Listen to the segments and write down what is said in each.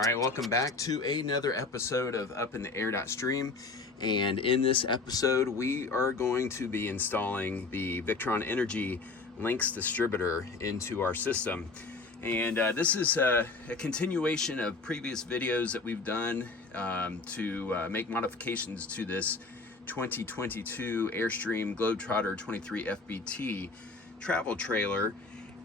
Alright, welcome back to another episode of UpintheAir.stream, and in this episode we are going to be installing the Victron Energy Lynx Distributor into our system. And this is a continuation of previous videos that we've done to make modifications to this 2022 Air.stream Globetrotter 23 FBT travel trailer.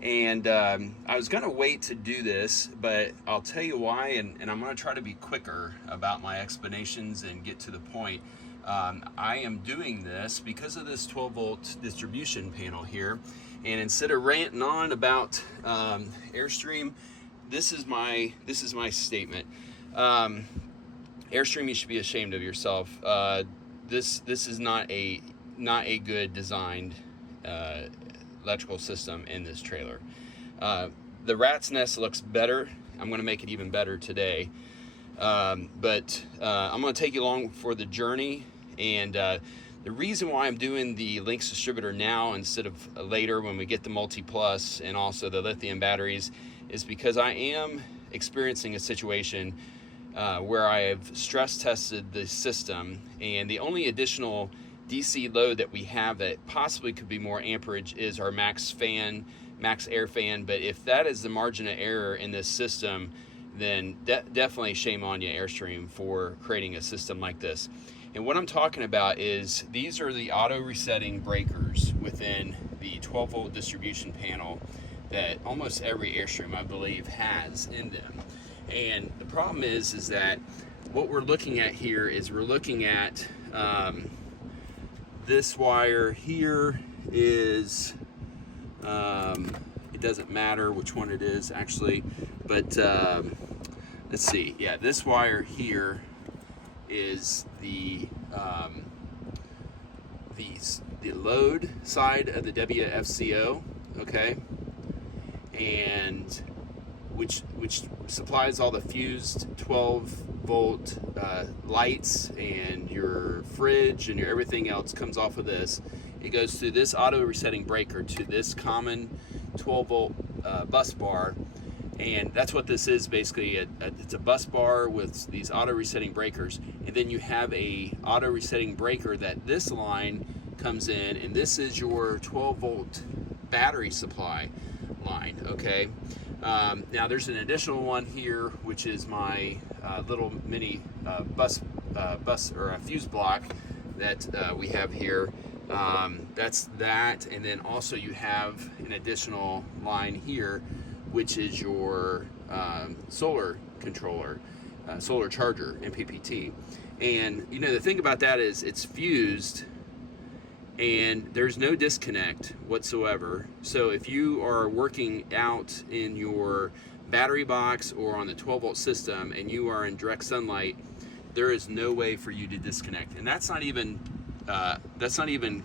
And I was gonna wait to do this, but I'll tell you why, and I'm gonna try to be quicker about my explanations and get to the point. I am doing this because of this 12-volt distribution panel here, and instead of ranting on about Air.stream, this is my statement. Air.stream, you should be ashamed of yourself. This is not a good designed electrical system in this trailer. The rat's nest looks better. I'm going to make it even better today, but I'm going to take you along for the journey. And the reason why I'm doing the Lynx Distributor now instead of later when we get the Multi Plus and also the lithium batteries is because I am experiencing a situation where I have stress tested the system, and the only additional DC load that we have that possibly could be more amperage is our max air fan. But if that is the margin of error in this system, then definitely shame on you, Air.stream, for creating a system like this. And what I'm talking about is these are the auto resetting breakers within the 12-volt distribution panel that almost every Air.stream, I believe, has in them. And the problem is that what we're looking at here is we're looking at this wire here is, it doesn't matter which one it is actually, but let's see. Yeah, this wire here is the load side of the WFCO, okay, and which supplies all the fused 12-volt lights, and your fridge and your everything else comes off of this. It goes through this auto resetting breaker to this common 12-volt bus bar, and that's what this is basically. It's a bus bar with these auto resetting breakers, and then you have a auto resetting breaker that this line comes in, and this is your 12-volt battery supply line, okay? Now there's an additional one here, which is my little mini bus or a fuse block that we have here. That's that, and then also you have an additional line here, which is your solar controller, solar charger, MPPT. And you know, the thing about that is it's fused and there's no disconnect whatsoever. So if you are working out in your battery box or on the 12-volt system and you are in direct sunlight, there is no way for you to disconnect. And that's not even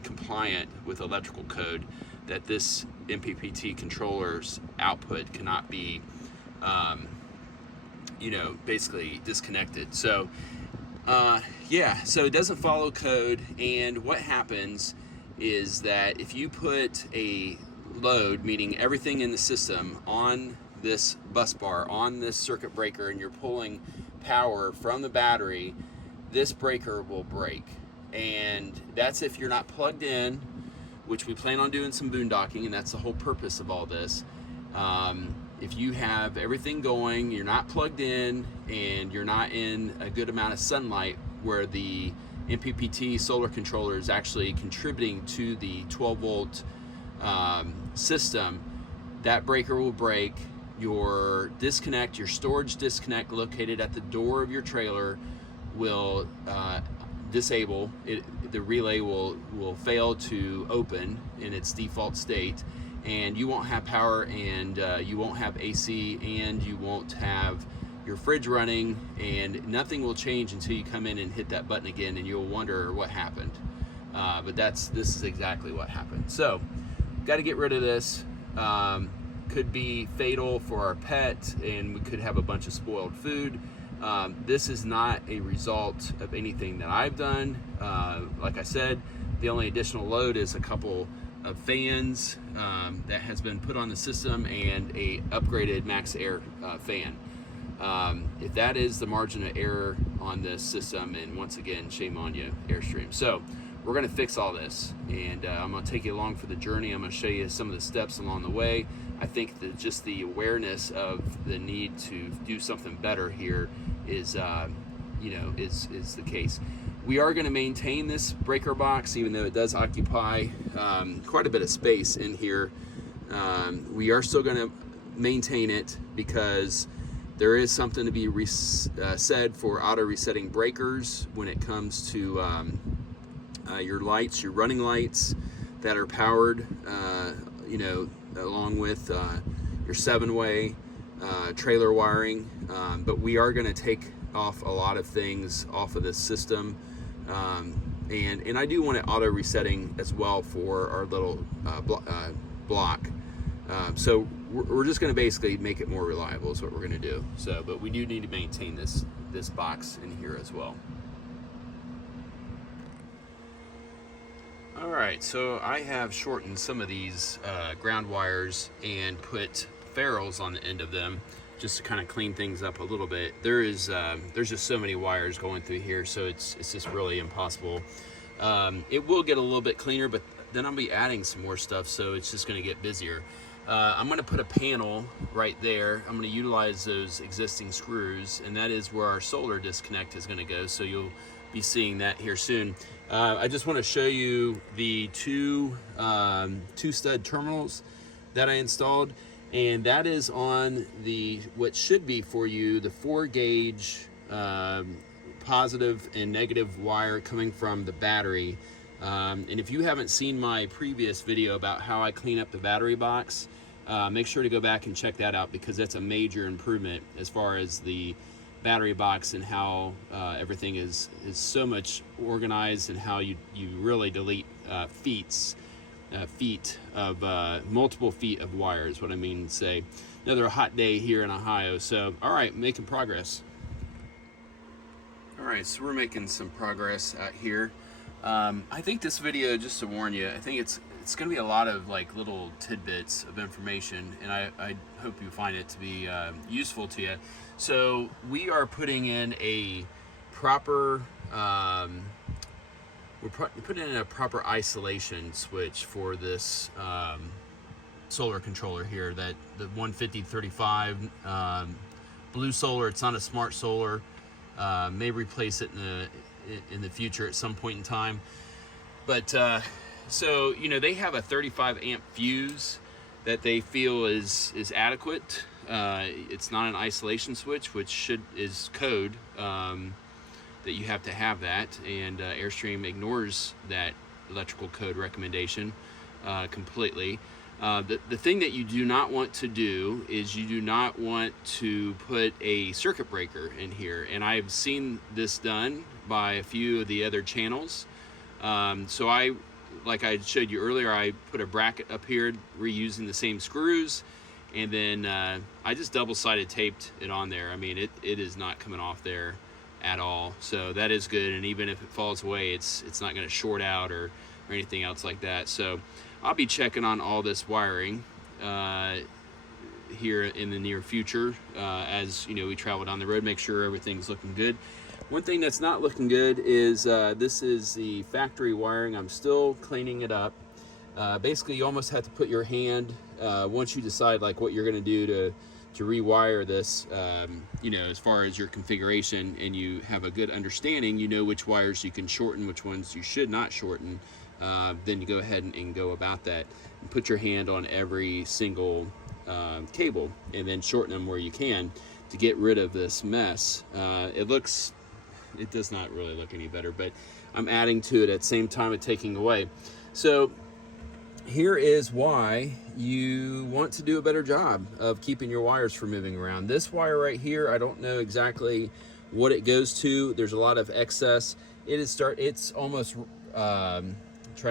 compliant with electrical code, that this MPPT controller's output cannot be basically disconnected. So yeah, so it doesn't follow code. And what happens is that if you put a load, meaning everything in the system, on this bus bar, on this circuit breaker, and you're pulling power from the battery, this breaker will break. And that's if you're not plugged in, which we plan on doing some boondocking, and that's the whole purpose of all this. If you have everything going, you're not plugged in, and you're not in a good amount of sunlight where the MPPT solar controller is actually contributing to the 12-volt system, that breaker will break. Your disconnect, your storage disconnect located at the door of your trailer will disable. The relay will fail to open in its default state, and you won't have power, and you won't have AC, and you won't have your fridge running, and nothing will change until you come in and hit that button again, and you'll wonder what happened. But this is exactly what happened. So got to get rid of this. Could be fatal for our pet, and we could have a bunch of spoiled food. This is not a result of anything that I've done. Like I said, the only additional load is a couple of fans that has been put on the system, and a upgraded max air fan. If that is the margin of error on this system, and once again, shame on you, Air.stream. So we're going to fix all this, and I'm going to take you along for the journey. I'm going to show you some of the steps along the way. I think that just the awareness of the need to do something better here is, is the case. We are going to maintain this breaker box, even though it does occupy quite a bit of space in here. We are still going to maintain it because there is something to be said for auto resetting breakers when it comes to your lights, your running lights that are powered, along with your 7-way trailer wiring. But we are going to take off a lot of things off of this system, and I do want it auto resetting as well for our little block. So we're just going to basically make it more reliable is what we're going to do. So, but we do need to maintain this box in here as well. All right, so I have shortened some of these ground wires and put ferrules on the end of them just to kind of clean things up a little bit. There's just so many wires going through here, so it's just really impossible. It will get a little bit cleaner, but then I'll be adding some more stuff, so it's just going to get busier. I'm going to put a panel right there. I'm going to utilize those existing screws, and that is where our solar disconnect is going to go, so you'll be seeing that here soon. I just want to show you the two stud terminals that I installed, and that is on what should be for you the 4-gauge positive and negative wire coming from the battery. And if you haven't seen my previous video about how I clean up the battery box, make sure to go back and check that out, because that's a major improvement as far as the battery box and how everything is so much organized, and how you really delete feet of multiple feet of wires. What I mean to say, another hot day here in Ohio. So all right, making progress. All right, so we're making some progress out here. I think this video, just to warn you, I think it's going to be a lot of like little tidbits of information, and I hope you find it to be useful to you. So we are putting in a proper, putting in a proper isolation switch for this solar controller here, that the 15035 blue solar. It's not a smart solar. May replace it in the future at some point in time, but so they have a 35 amp fuse that they feel is adequate. It's not an isolation switch, which is code that you have to have that, and Air.stream ignores that electrical code recommendation completely. The thing that you do not want to do is you do not want to put a circuit breaker in here, and I've seen this done by a few of the other channels. So like I showed you earlier, I put a bracket up here reusing the same screws, and then I just double-sided taped it on there. I mean, it is not coming off there at all, so that is good. And even if it falls away, it's not going to short out or anything else like that. So I'll be checking on all this wiring here in the near future as we travel down the road, make sure everything's looking good. One thing that's not looking good is this is the factory wiring. I'm still cleaning it up. Basically, you almost have to put your hand, once you decide like what you're going to do to rewire this, as far as your configuration, and you have a good understanding, which wires you can shorten, which ones you should not shorten, then you go ahead and go about that. And put your hand on every single cable, and then shorten them where you can to get rid of this mess. It does not really look any better, but I'm adding to it at the same time of taking away. So here is why you want to do a better job of keeping your wires from moving around. This wire right here, I don't know exactly what it goes to. There's a lot of excess. It's almost, trying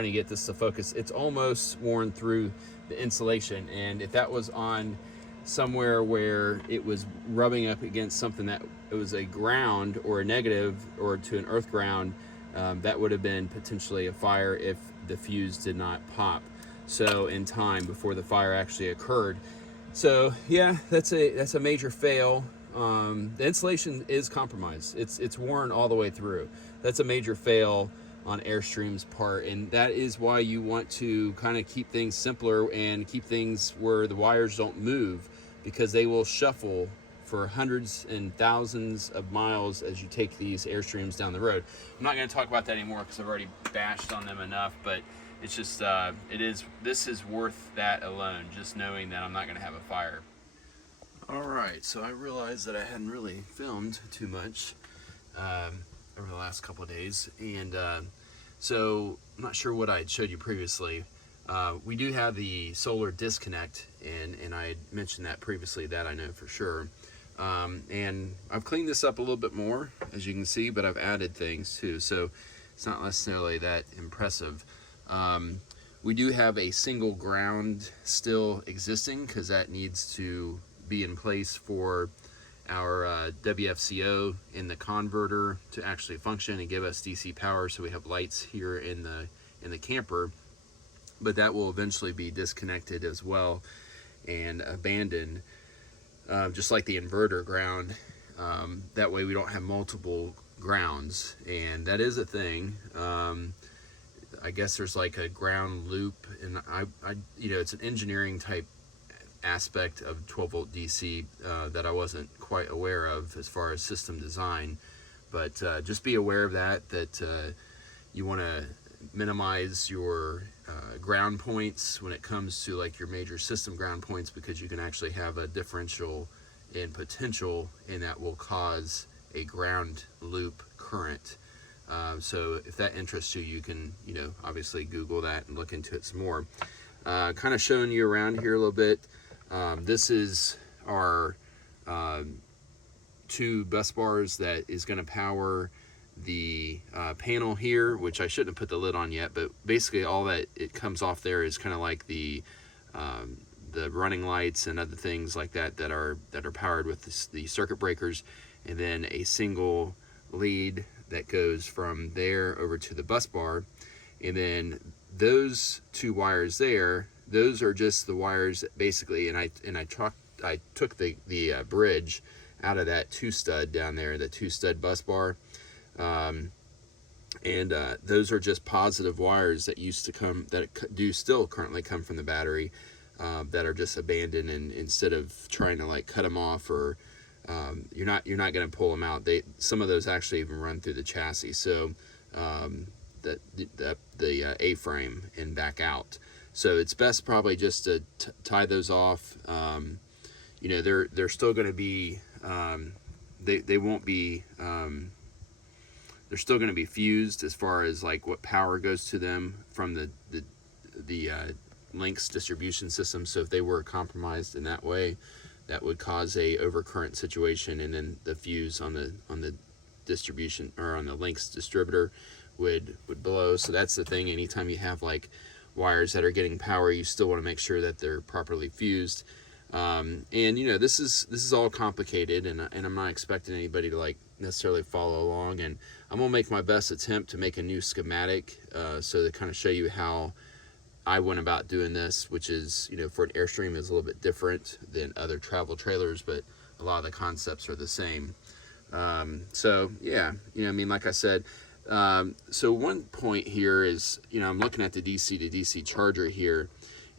to get this to focus, it's almost worn through the insulation. And if that was on somewhere where it was rubbing up against something that it was a ground or a negative or to an earth ground, that would have been potentially a fire if the fuse did not pop so in time before the fire actually occurred. So yeah, that's a major fail the insulation is compromised. It's worn all the way through. That's a major fail on Airstream's part, and that is why you want to kind of keep things simpler and keep things where the wires don't move, because they will shuffle for hundreds and thousands of miles as you take these Airstreams down the road. I'm not going to talk about that anymore because I've already bashed on them enough, but it's just this is worth that alone, just knowing that I'm not going to have a fire. All right, so I realized that I hadn't really filmed too much over the last couple of days, and so I'm not sure what I had showed you previously. We do have the solar disconnect, and I had mentioned that previously, that I know for sure. And I've cleaned this up a little bit more, as you can see, but I've added things too, so it's not necessarily that impressive. We do have a single ground still existing, because that needs to be in place for our WFCO in the converter to actually function and give us DC power, so we have lights here in the camper. But that will eventually be disconnected as well and abandoned, just like the inverter ground. That way we don't have multiple grounds, and that is a thing. I guess there's like a ground loop, and I you know, it's an engineering type aspect of 12 volt DC that I wasn't quite aware of as far as system design. But just be aware of that you want to minimize your ground points when it comes to like your major system ground points, because you can actually have a differential in potential, and that will cause a ground loop current. So if that interests you, you can, you know, obviously Google that and look into it some more. Kind of showing you around here a little bit. This is our 2 bus bars that is going to power the panel here, which I shouldn't have put the lid on yet, but basically all that it comes off there is kind of like the running lights and other things like that that are powered with the circuit breakers, and then a single lead that goes from there over to the bus bar. And then those 2 wires there, those are just the wires that basically, and I took the bridge out of that 2 stud down there, the 2 stud bus bar. Those are just positive wires that used to come, that do still currently come from the battery, that are just abandoned, and instead of trying to like cut them off, or you're not going to pull them out. Some of those actually even run through the chassis, so the A-frame and back out. So it's best probably just to tie those off. You know, they're still going to be they won't be they're still going to be fused as far as like what power goes to them from the Lynx distribution system. So if they were compromised in that way, that would cause a overcurrent situation, and then the fuse on the distribution, or on the Lynx distributor, would blow. So that's the thing. Anytime you have like wires that are getting power, you still want to make sure that they're properly fused. And you know, this is all complicated, and I'm not expecting anybody to like necessarily follow along, and I'm gonna make my best attempt to make a new schematic, so to kind of show you how I went about doing this, which is, you know, for an Airstream is a little bit different than other travel trailers, but a lot of the concepts are the same. So yeah, you know, I mean, like I said, so one point here is, you know, I'm looking at the DC to DC charger here,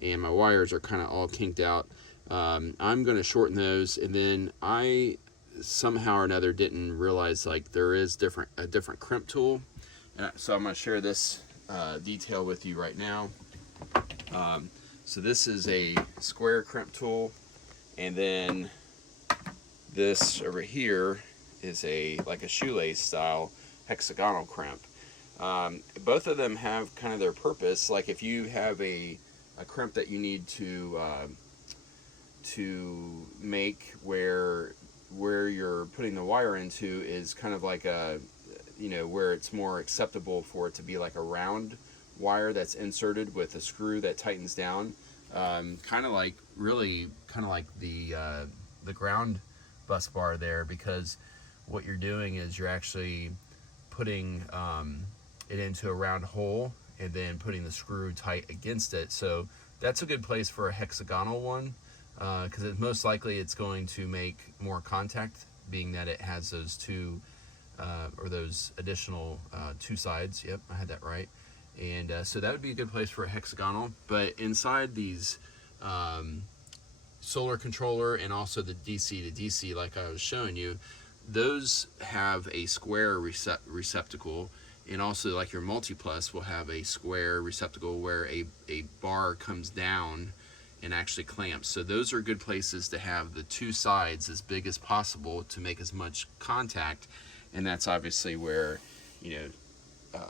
and my wires are kind of all kinked out. I'm going to shorten those, and then I somehow or another didn't realize like there is a different crimp tool, so I'm going to share this detail with you right now. So this is a square crimp tool, and then this over here is like a shoelace style hexagonal crimp. Both of them have kind of their purpose. Like if you have a crimp that you need to make where you're putting the wire into is kind of like a, you know, where it's more acceptable for it to be like a round wire that's inserted with a screw that tightens down, kind of like the ground bus bar there, because what you're doing is you're actually putting it into a round hole and then putting the screw tight against it. So that's a good place for a hexagonal one, because most likely it's going to make more contact being that it has those two or those additional two sides. Yep, I had that right. And so that would be a good place for a hexagonal. But inside these solar controller and also the DC to DC, like I was showing you, those have a square receptacle, and also like your multi-plus will have a square receptacle where a bar comes down and actually clamps. So those are good places to have the two sides as big as possible to make as much contact. And that's obviously where, you know,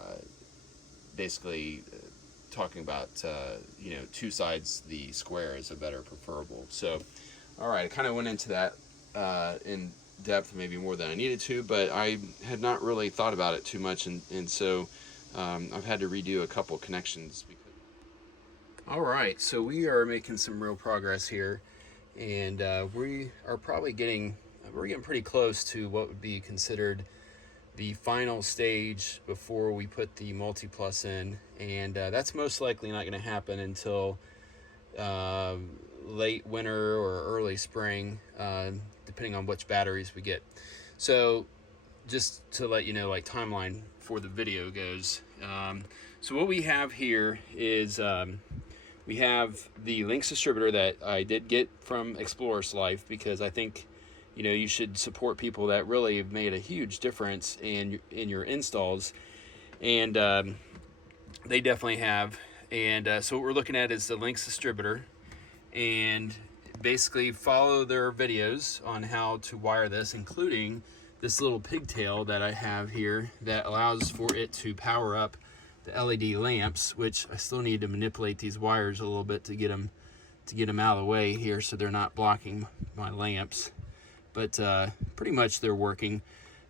basically talking about, you know, two sides, the square is a better preferable. So, all right, I kind of went into that in depth, maybe more than I needed to, but I had not really thought about it too much, and so I've had to redo a couple connections. All right, so we are making some real progress here, and we are probably getting pretty close to what would be considered the final stage before we put the multi-plus in, and that's most likely not going to happen until late winter or early spring, depending on which batteries we get. So just to let you know, like, timeline for the video goes, so what we have here is we have the Lynx Distributor that I did get from Explorer's Life, because I think, you know, you should support people that really have made a huge difference in your installs, and they definitely have. And so what we're looking at is the Lynx Distributor, and basically follow their videos on how to wire this, including this little pigtail that I have here that allows for it to power up the LED lamps, which I still need to manipulate these wires a little bit to get them out of the way here so they're not blocking my lamps. But pretty much they're working.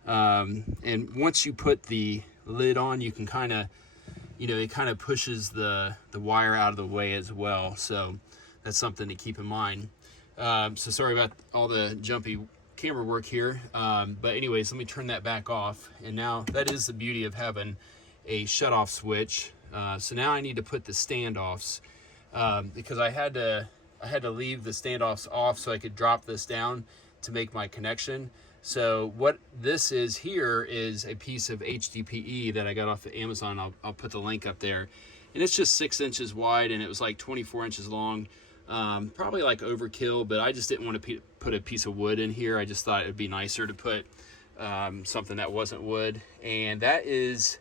And once you put the lid on, you can kind of, you know, it kind of pushes the wire out of the way as well. So that's something to keep in mind. So sorry about all the jumpy camera work here. But anyways, let me turn that back off. And now that is the beauty of having a shut-off switch. So now I need to put the standoffs, because I had to leave the standoffs off so I could drop this down to make my connection. So what this is here is a piece of HDPE that I got off of Amazon. I'll put the link up there, and it's just 6 inches wide, and it was like 24 inches long. Probably like overkill, but I just didn't want to put a piece of wood in here. I just thought it'd be nicer to put something that wasn't wood, and that is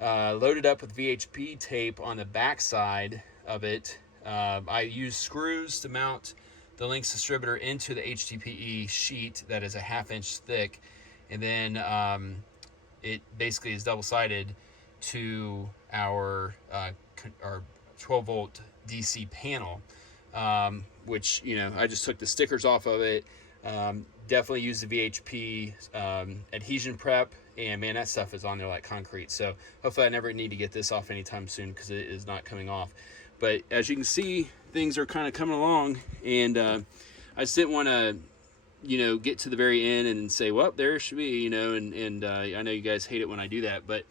loaded up with VHP tape on the back side of it. I use screws to mount the Lynx Distributor into the HDPE sheet that is a 1/2 inch thick, and then it basically is double-sided to our 12-volt DC panel, which, you know, I just took the stickers off of it. Definitely use the VHP adhesion prep, and man, that stuff is on there like concrete. So hopefully I never need to get this off anytime soon, because it is not coming off. But as you can see, things are kind of coming along, and I just didn't want to, you know, get to the very end and say, well, there it should be, you know, and I know you guys hate it when I do that, but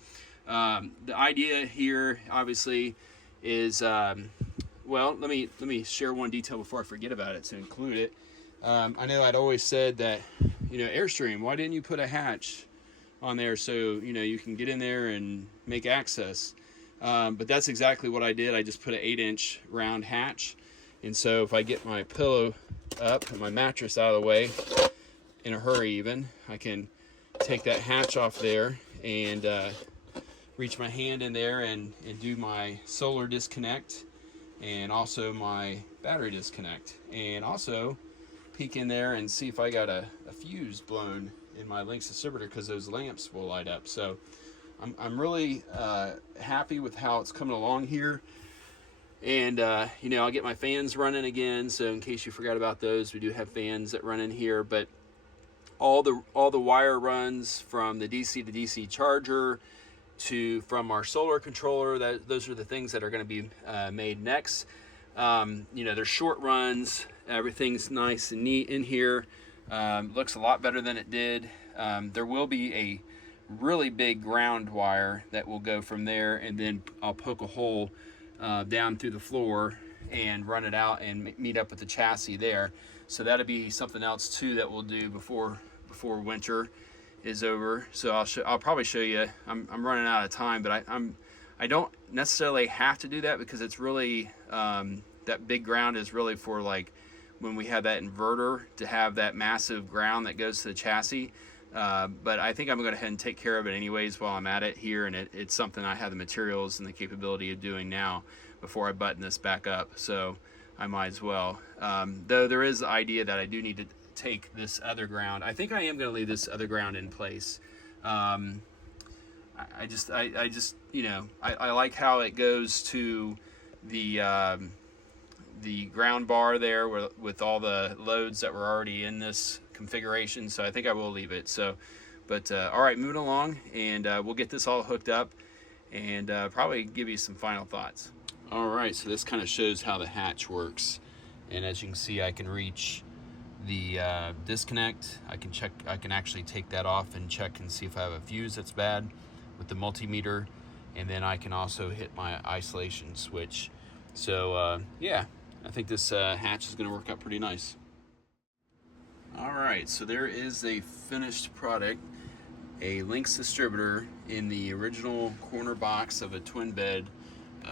the idea here obviously is, well, let me share one detail before I forget about it to include it. I know I'd always said that, you know, Air.stream, why didn't you put a hatch on there so, you know, you can get in there and make access? But that's exactly what I did. I just put an 8-inch round hatch, and so if I get my pillow up and my mattress out of the way in a hurry, even, I can take that hatch off there and reach my hand in there and do my solar disconnect, and also my battery disconnect, and also peek in there and see if I got a fuse blown in my Lynx Distributor, because those lamps will light up. So I'm really happy with how it's coming along here. And you know, I'll get my fans running again, so in case you forgot about those, we do have fans that run in here. But all the wire runs from the DC to DC charger from our solar controller. Those are the things that are going to be made next. You know, they're short runs. Everything's nice and neat in here. Looks a lot better than it did. There will be a really big ground wire that will go from there, and then I'll poke a hole down through the floor and run it out and meet up with the chassis there. So that'll be something else too that we'll do before before winter is over. So I'll probably show you. I'm running out of time, but I don't necessarily have to do that because it's really that big ground is really for like when we have that inverter to have that massive ground that goes to the chassis. But I think I'm going to go ahead and take care of it anyways while I'm at it here, and it's something I have the materials and the capability of doing now before I button this back up, so I might as well. Though there is the idea that I do need to take this other ground. I think I am going to leave this other ground in place. I just you know, I like how it goes to the ground bar there with all the loads that were already in this configuration, so I think I will leave it. So, but all right, moving along, and we'll get this all hooked up and probably give you some final thoughts. All right, so this kind of shows how the hatch works, and as you can see, I can reach the disconnect. I can actually take that off and check and see if I have a fuse that's bad with the multimeter, and then I can also hit my isolation switch. So yeah, I think this hatch is going to work out pretty nice. All right, so there is a finished product, a Lynx Distributor in the original corner box of a twin bed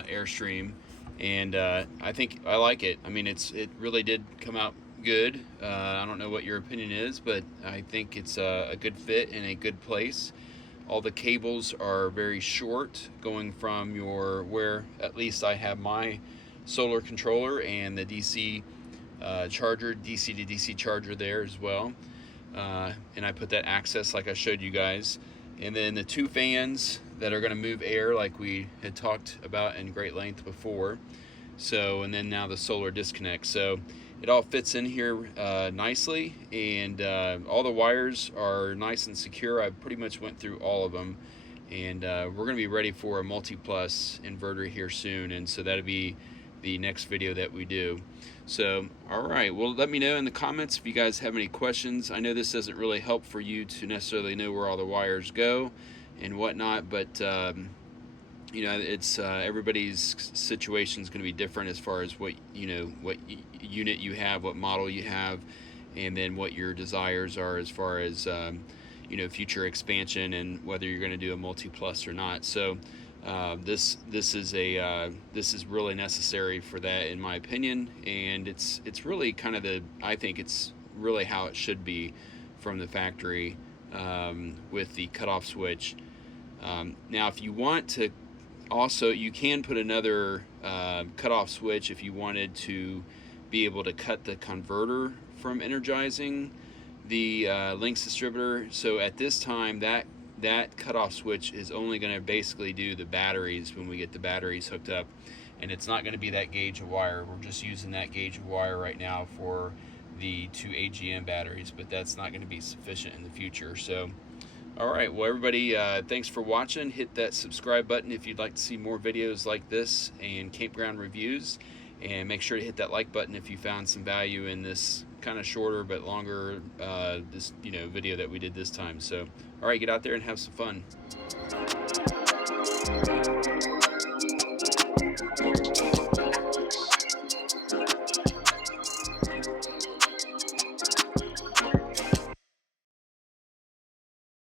Air.stream, and I think I like it. I mean, it really did come out good. I don't know what your opinion is, but I think it's a good fit in a good place. All the cables are very short, going from where at least I have my solar controller and the DC charger, DC to DC charger there as well, and I put that access like I showed you guys, and then the two fans that are going to move air like we had talked about in great length before. So, and then now the solar disconnect. So it all fits in here nicely, and all the wires are nice and secure. I pretty much went through all of them, and we're going to be ready for a multi-plus inverter here soon, and so that'll be the next video that we do. So, all right, well, let me know in the comments if you guys have any questions. I know this doesn't really help for you to necessarily know where all the wires go and whatnot, but you know, it's everybody's situation is going to be different as far as what unit you have, what model you have, and then what your desires are as far as you know, future expansion and whether you're going to do a multi-plus or not. So this is really necessary for that, in my opinion, and it's really kind of I think it's really how it should be from the factory, with the cutoff switch. Now, if you want to, also you can put another cutoff switch if you wanted to be able to cut the converter from energizing the Lynx Distributor. So at this time, that cutoff switch is only going to basically do the batteries when we get the batteries hooked up, and it's not going to be that gauge of wire. We're just using that gauge of wire right now for the 2 AGM batteries, but that's not going to be sufficient in the future. So all right, well, everybody, thanks for watching. Hit that subscribe button if you'd like to see more videos like this and campground reviews, and make sure to hit that like button if you found some value in this kind of shorter but longer video that we did this time. So all right, get out there and have some fun.